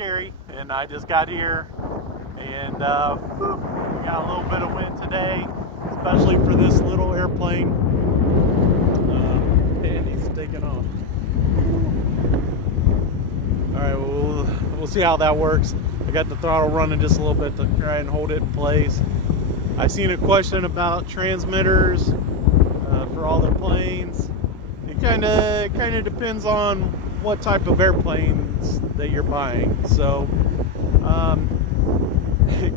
scary, and I just got here, and we got a little bit of wind today, especially for this little airplane, and he's taking off. Alright, we'll see how that works. I got the throttle running just a little bit to try and hold it in place. I've seen a question about transmitters for all the planes. It kind of depends on what type of airplanes that you're buying. So,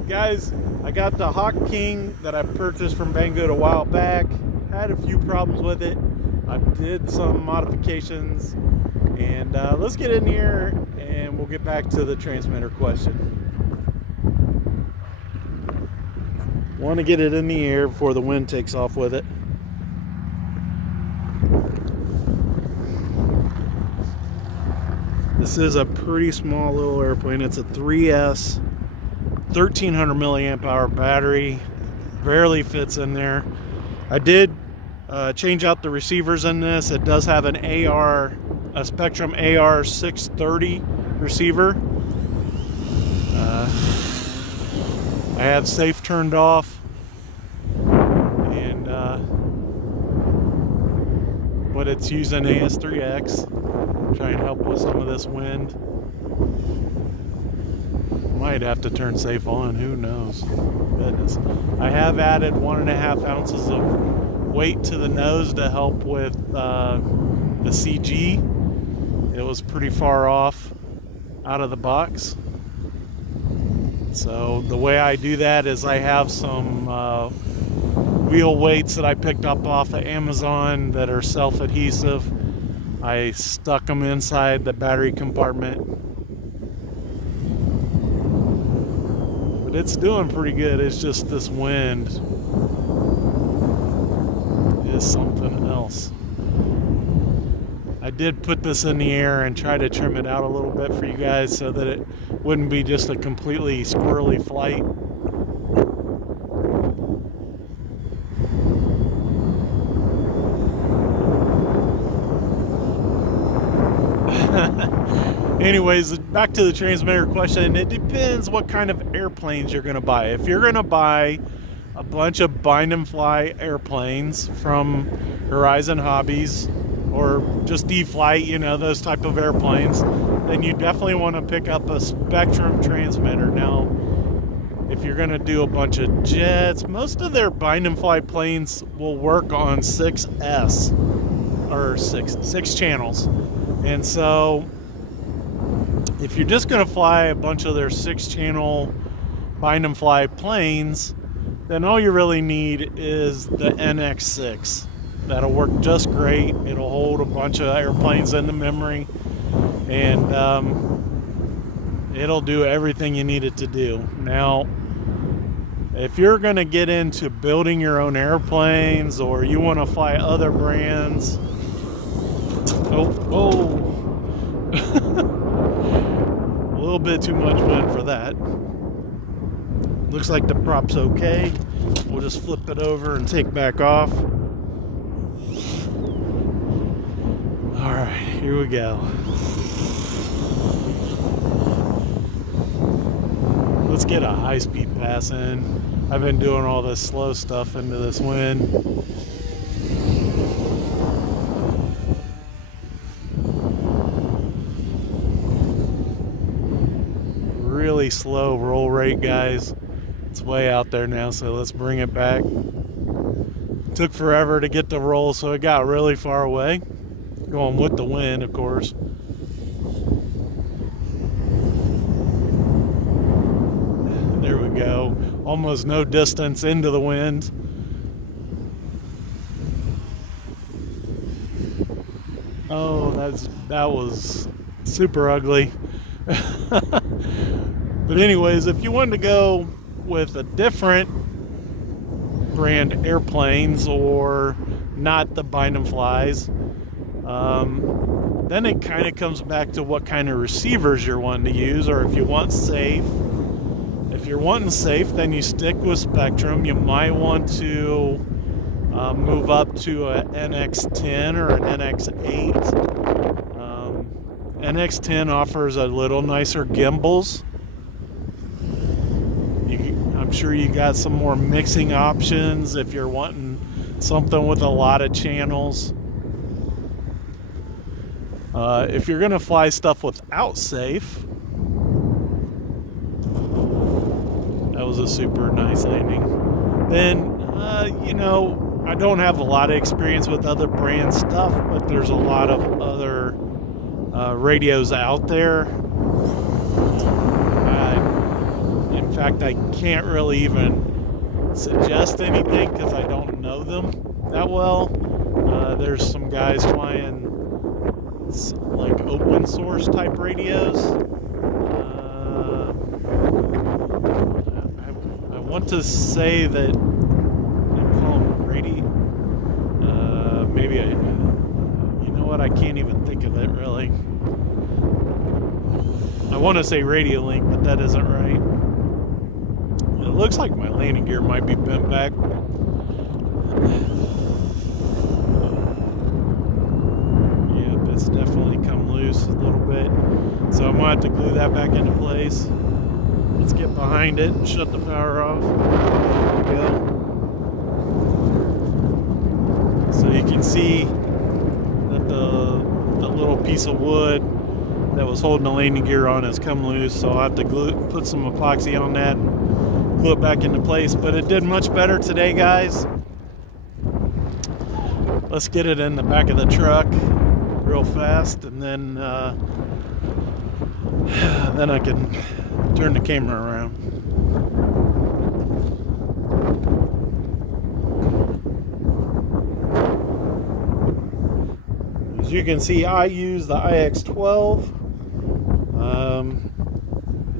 guys, I got the Hawk King that I purchased from Banggood a while back. Had a few problems with it. I did some modifications, and let's get in here and we'll get back to the transmitter question. Want to get it in the air before the wind takes off with it. This is a pretty small little airplane. It's a 3S, 1300 milliamp hour battery. Barely fits in there. I did change out the receivers in this. It does have an a Spectrum AR 630 receiver. I have safe turned off, and but it's using AS3X. Try and help with some of this wind. Might have to turn safe on, who knows. Goodness. I have added 1.5 ounces of weight to the nose to help with the CG. It was pretty far off out of the box. So the way I do that is I have some wheel weights that I picked up off of Amazon that are self-adhesive. I stuck them inside the battery compartment. But it's doing pretty good. It's just this wind is something else. I did put this in the air and try to trim it out a little bit for you guys so that it wouldn't be just a completely squirrely flight. Anyways, back to the transmitter question. It depends what kind of airplanes you're going to buy. If you're going to buy a bunch of bind and fly airplanes from Horizon Hobbies or just D-Flight, you know, those type of airplanes, then you definitely want to pick up a Spectrum transmitter. Now, if you're going to do a bunch of jets, most of their bind and fly planes will work on 6S or six channels. And so if you're just going to fly a bunch of their 6-channel bind and fly planes, then all you really need is the NX6. That'll work just great. It'll hold a bunch of airplanes in the memory, and it'll do everything you need it to do. Now, if you're going to get into building your own airplanes, or you want to fly other brands, a little bit too much wind for that. Looks like the prop's okay. We'll just flip it over and take back off. Alright, here we go. Let's get a high-speed pass in. I've been doing all this slow stuff into this wind. Really slow roll rate, guys. It's way out there now, so let's bring it back. Took forever to get the roll, so it got really far away. Going with the wind, of course. There we go. Almost no distance into the wind. Oh, that was super ugly. But anyways, if you wanted to go with a different brand airplanes or not the bind and flies, then it kind of comes back to what kind of receivers you're wanting to use, or if you want safe. If you're wanting safe, then you stick with Spectrum. You might want to move up to an NX10 or an NX8. NX10 offers a little nicer gimbals. I'm sure you got some more mixing options if you're wanting something with a lot of channels. If you're gonna fly stuff without safe, that was a super nice landing. Then, you know, I don't have a lot of experience with other brand stuff, but there's a lot of other radios out there. In fact, I can't really even suggest anything because I don't know them that well. There's some guys flying like open source type radios. I want to say that they call them maybe you know what, I can't even think of it really. I want to say Radio Link, but that isn't right. It looks like my landing gear might be bent back. Yep, it's definitely come loose a little bit. So I'm gonna have to glue that back into place. Let's get behind it and shut the power off. There we go. So you can see that the little piece of wood that was holding the landing gear on has come loose. So I'll have to put some epoxy on that and glue it back into place. But it did much better today, guys. Let's get it in the back of the truck real fast, and then I can turn the camera around. As you can see, I use the IX-12.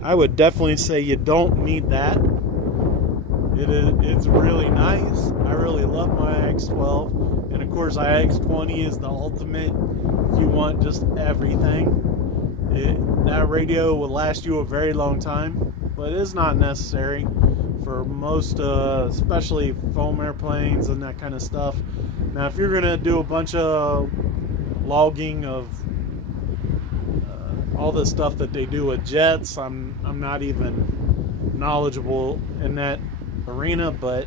I would definitely say you don't need that. It's really nice. I really love my IX-12, and of course IX-20 is the ultimate if you want just everything. That radio will last you a very long time, but it's not necessary for most, especially foam airplanes and that kind of stuff. Now, if you're gonna do a bunch of logging of all the stuff that they do with jets, I'm not even knowledgeable in that arena, but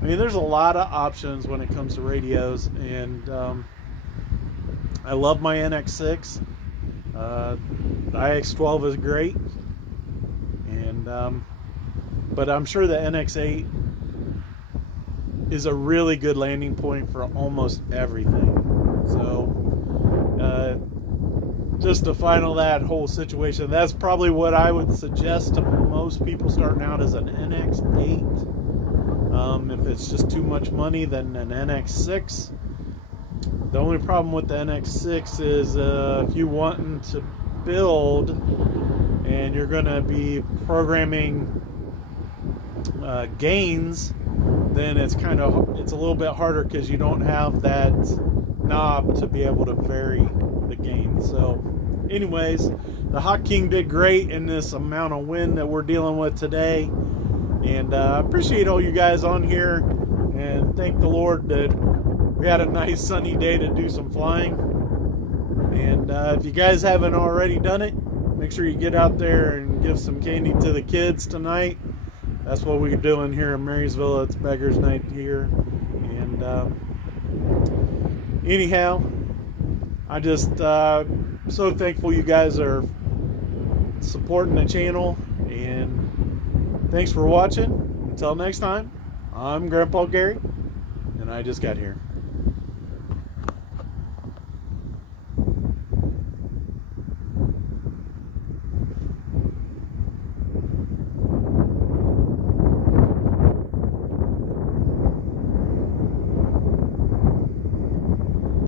I mean, there's a lot of options when it comes to radios, and I love my NX6. The IX-12 is great, and but I'm sure the NX8 is a really good landing point for almost everything. So just to final that whole situation, that's probably what I would suggest to most people starting out as an NX8. If it's just too much money, then an NX6. The only problem with the NX6 is if you wanting to build and you're going to be programming gains, then it's a little bit harder because you don't have that knob to be able to vary the gain. So anyways, the Hawk King did great in this amount of wind that we're dealing with today, and I appreciate all you guys on here, and thank the Lord that we had a nice sunny day to do some flying. And if you guys haven't already done it, make sure you get out there and give some candy to the kids tonight. That's what we're doing here in Marysville. It's Beggars Night here. And anyhow, I just so thankful you guys are supporting the channel, and thanks for watching. Until next time, I'm Grandpa Gary, and I just got here.